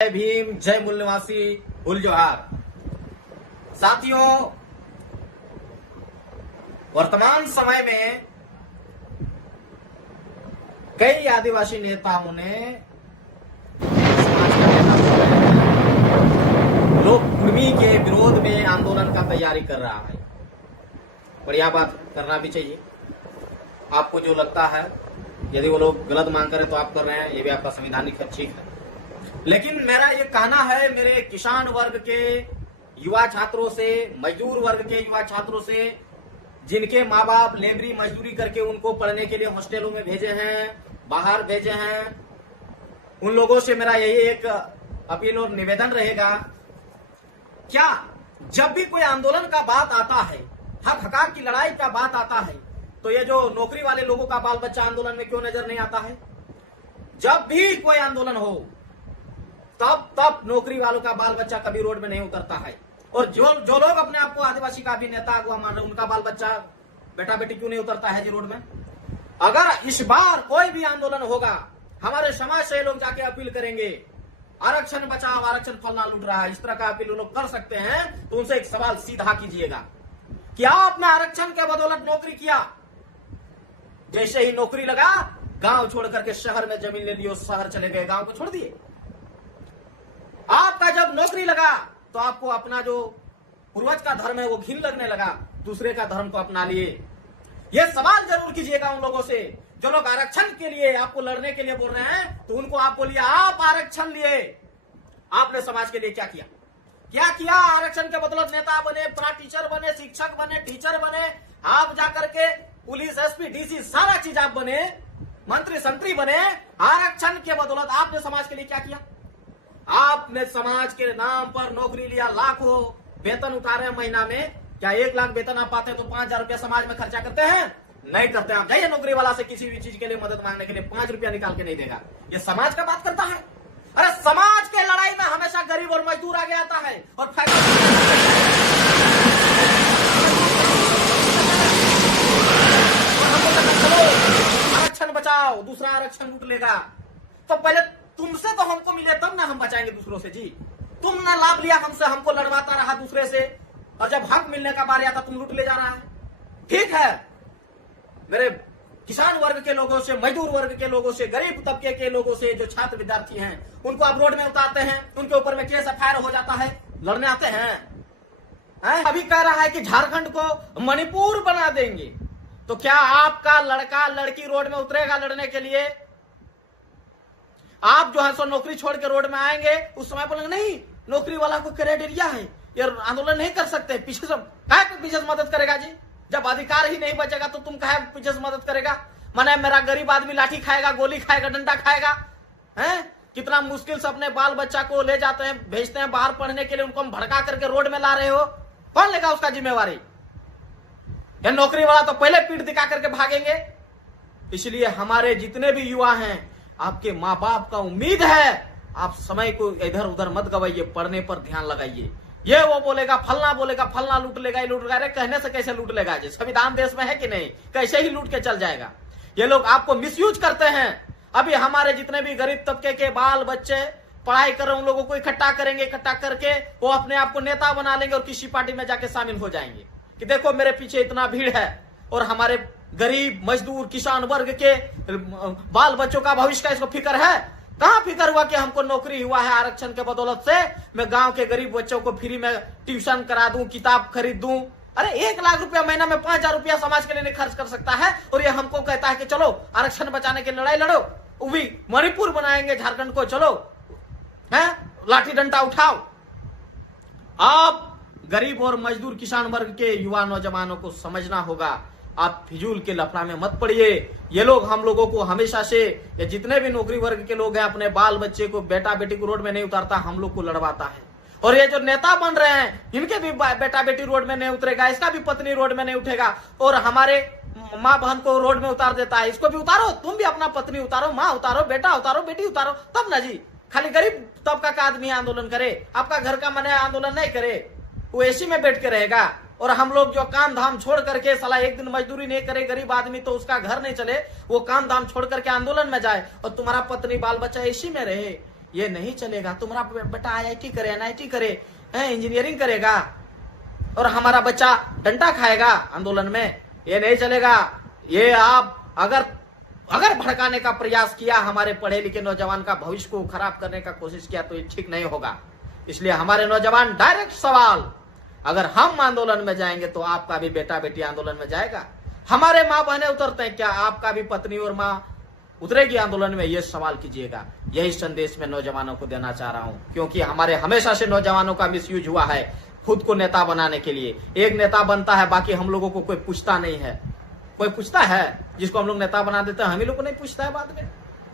जय भीम, जय मूल निवासी, हुल जोहार। साथियों, वर्तमान समय में कई आदिवासी नेताओं ने समाज का नेता बन रहे हैं। लोग कुर्मी के विरोध में आंदोलन का तैयारी कर रहा है। बढ़िया बात, करना भी चाहिए। आपको जो लगता है, यदि वो लोग गलत मांग करें तो आप कर रहे हैं, ये भी आपका संवैधानिक है, ठीक है। लेकिन मेरा ये कहना है, मेरे किसान वर्ग के युवा छात्रों से, मजदूर वर्ग के युवा छात्रों से, जिनके माँ बाप लेबरी मजदूरी करके उनको पढ़ने के लिए हॉस्टलों में भेजे हैं, बाहर भेजे हैं, उन लोगों से मेरा यही एक अपील और निवेदन रहेगा। क्या जब भी कोई आंदोलन का बात आता है, हक हकाक की लड़ाई का बात आता है, तो ये जो नौकरी वाले लोगों का बाल बच्चा आंदोलन में क्यों नजर नहीं आता है? जब भी कोई आंदोलन हो, तब नौकरी वालों का बाल बच्चा कभी रोड में नहीं उतरता है। और जो लोग अपने आप को आदिवासी का भी नेता अगुआ मान रहे, उनका बाल बच्चा बेटा बेटी क्यों नहीं उतरता है जी रोड में? अगर इस बार कोई भी आंदोलन होगा, हमारे समाज से लोग जाके अपील करेंगे, आरक्षण बचाओ, आरक्षण फलना लूट रहा है, इस तरह का अपील लोग कर सकते हैं, तो उनसे एक सवाल सीधा कीजिएगा कि आपने आरक्षण के बदौलत नौकरी किया, जैसे ही नौकरी लगा गांव छोड़ करके शहर में जमीन ले लियो, शहर चले गए, गांव को छोड़ दिए। आपका जब नौकरी लगा तो आपको अपना जो पूर्वज का धर्म है वो घिन लगने लगा, दूसरे का धर्म को अपना लिए। ये सवाल जरूर कीजिएगा उन लोगों से जो लोग आरक्षण के लिए आपको लड़ने के लिए बोल रहे हैं, तो उनको आप बोलिए, आप आरक्षण लिए, आपने समाज के लिए क्या किया? क्या किया? आरक्षण के बदौलत नेता बने, टीचर बने, शिक्षक बने, टीचर बने, आप जाकर के पुलिस, एसपी, डीसी, सारा चीज आप बने, मंत्री संतरी बने। आरक्षण के बदौलत आपने समाज के लिए क्या किया? आपने समाज के नाम पर नौकरी लिया, लाखों वेतन उतारे महीना में। क्या 1 लाख वेतन आप पाते हैं तो 5,000 रुपया समाज में खर्चा करते हैं? नहीं करते। आप जाइए नौकरी वाला से किसी भी चीज के लिए मदद मांगने के लिए, 5 रुपया निकाल के नहीं देगा। ये समाज का बात करता है? अरे समाज के लड़ाई में हमेशा गरीब और मजदूर आगे आता है। और आरक्षण बचाओ, दूसरा आरक्षण लूट लेगा। तो पहले तुमसे तो हमको मिले, तब ना हम बचाएंगे दूसरों से जी। तुमने लाभ लिया हमसे, हमको लड़वाता रहा दूसरे से, और जब हक मिलने का बारी आता तुम लूट ले जा रहा है। ठीक है, मेरे किसान वर्ग के लोगों से, मजदूर वर्ग के लोगों से, गरीब तबके के लोगों से, जो छात्र विद्यार्थी हैं, उनको आप रोड में उतारते हैं, उनके ऊपर में केस एफआईआर हो जाता है, लड़ने आते हैं। अभी कह रहा है कि झारखंड को मणिपुर बना देंगे, तो क्या आपका लड़का लड़की रोड में उतरेगा लड़ने के लिए? आप जो है सो नौकरी छोड़ के रोड में आएंगे, उस समय बोलेंगे नहीं, नौकरी वाला को क्राइटेरिया है, ये आंदोलन नहीं कर सकते, पीछे से पीछे से मदद करेगा जी? जब अधिकार ही नहीं बचेगा तो तुम कहे पीछे से मदद करेगा? माने मेरा गरीब आदमी लाठी खाएगा, गोली खाएगा, डंडा खाएगा, हैं? कितना मुश्किल से अपने बाल बच्चा को ले जाते हैं, भेजते हैं बाहर पढ़ने के लिए, उनको हम भड़का करके रोड में ला रहे हो, कौन लेगा उसका जिम्मेवारी? ये नौकरी वाला तो पहले पीठ दिखा करके भागेंगे। इसलिए हमारे जितने भी युवा हैं, आपके माँ बाप का उम्मीद है, आप समय को इधर उधर मत गवाइए, पढ़ने पर ध्यान लगाइए। ये वो बोलेगा, फलना लूट लेगा, ये लूट लेगा। अरे कहने से कैसे लूट लेगा जी? संविधान देश में है कि नहीं? कैसे ही लूट के चल जाएगा? ये लोग आपको मिसयूज करते हैं। अभी हमारे जितने भी गरीब तबके के बाल बच्चे पढ़ाई कर रहे हैं, उन लोगों को इकट्ठा करेंगे, इकट्ठा करके वो अपने आप को नेता बना लेंगे और किसी पार्टी में जाके शामिल हो जाएंगे कि देखो मेरे पीछे इतना भीड़ है, और हमारे गरीब मजदूर किसान वर्ग के बाल बच्चों का भविष्य का इसको फिक्र है? कहां फिक्र हुआ कि हमको नौकरी हुआ है आरक्षण के बदौलत से, मैं गांव के गरीब बच्चों को फ्री में ट्यूशन करा दूं, किताब खरीद दूं। अरे 1 लाख रुपया महीना में 5,000 रुपया समाज के लिए नहीं खर्च कर सकता है, और ये हमको कहता है कि चलो आरक्षण बचाने की लड़ाई लड़ो, वो भी मणिपुर बनाएंगे झारखंड को, चलो है लाठी डंडा उठाओ। आप गरीब और मजदूर किसान वर्ग के युवा नौजवानों को समझना होगा, आप फिजूल के लफड़ा में मत पड़िए। ये लोग हम लोगों को हमेशा से, ये जितने भी नौकरी वर्ग के लोग हैं, अपने बाल बच्चे को, बेटा बेटी को रोड में नहीं उतारता, हम लोग को लड़वाता है। और ये जो नेता बन रहे हैं, इनके भी बेटा बेटी रोड में नहीं उतरेगा, इसका भी पत्नी रोड में नहीं उठेगा, और हमारे माँ बहन को रोड में उतार देता है, इसको भी उतारो। तुम भी अपना पत्नी उतारो, माँ उतारो, बेटा उतारो, बेटी उतारो, तब ना जी। खाली गरीब तबका का आदमी आंदोलन करे, आपका घर का मने आंदोलन नहीं करे, वो एसी में बैठ के रहेगा। और हम लोग जो काम धाम छोड़ करके, साला एक दिन मजदूरी नहीं करे गरीब आदमी तो उसका घर नहीं चले, वो काम धाम छोड़ करके आंदोलन में जाए, और तुम्हारा पत्नी बाल बच्चा एसी में रहे, ये नहीं चलेगा। तुम्हारा बेटा IIT करे, NIT करे, इंजीनियरिंग करेगा और हमारा बच्चा डंडा खाएगा आंदोलन में, ये नहीं चलेगा। ये आप अगर भड़काने का प्रयास किया, हमारे पढ़े लिखे नौजवान का भविष्य को खराब करने का कोशिश किया, तो ये ठीक नहीं होगा। इसलिए हमारे नौजवान, डायरेक्ट सवाल, अगर हम आंदोलन में जाएंगे तो आपका भी बेटा बेटी आंदोलन में जाएगा? हमारे माँ बहनें उतरते हैं, क्या आपका भी पत्नी और माँ उतरेगी आंदोलन में? ये सवाल कीजिएगा। यही संदेश मैं नौजवानों को देना चाह रहा हूं, क्योंकि हमारे हमेशा से नौजवानों का मिसयूज हुआ है खुद को नेता बनाने के लिए। एक नेता बनता है, बाकी हम लोगों को कोई पूछता नहीं है। कोई पूछता है जिसको हम लोग नेता बना देते हैं? हम ही लोग को नहीं पूछता है बाद में,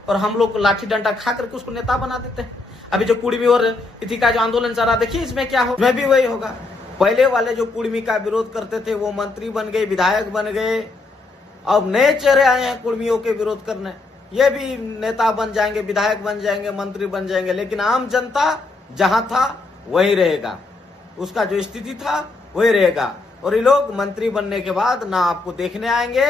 और हम लोग लाठी डंडा खा करके उसको नेता बना देते हैं। अभी जो कुड़मी और तिथि का जो आंदोलन चल रहा, देखिए इसमें क्या हो, इसमें भी वही होगा। पहले वाले जो कुड़मी का विरोध करते थे वो मंत्री बन गए, विधायक बन गए। अब नए चेहरे आए हैं कुड़मियों के विरोध करने, ये भी नेता बन जाएंगे, विधायक बन जाएंगे, मंत्री बन जाएंगे। लेकिन आम जनता जहां था वही रहेगा, उसका जो स्थिति था वही रहेगा। और ये लोग मंत्री बनने के बाद ना आपको देखने आएंगे,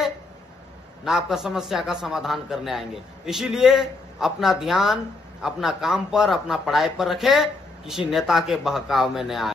ना आपका समस्या का समाधान करने आएंगे। इसीलिए अपना ध्यान अपना काम पर, अपना पढ़ाई पर रखे, किसी नेता के बहकाव में न आए।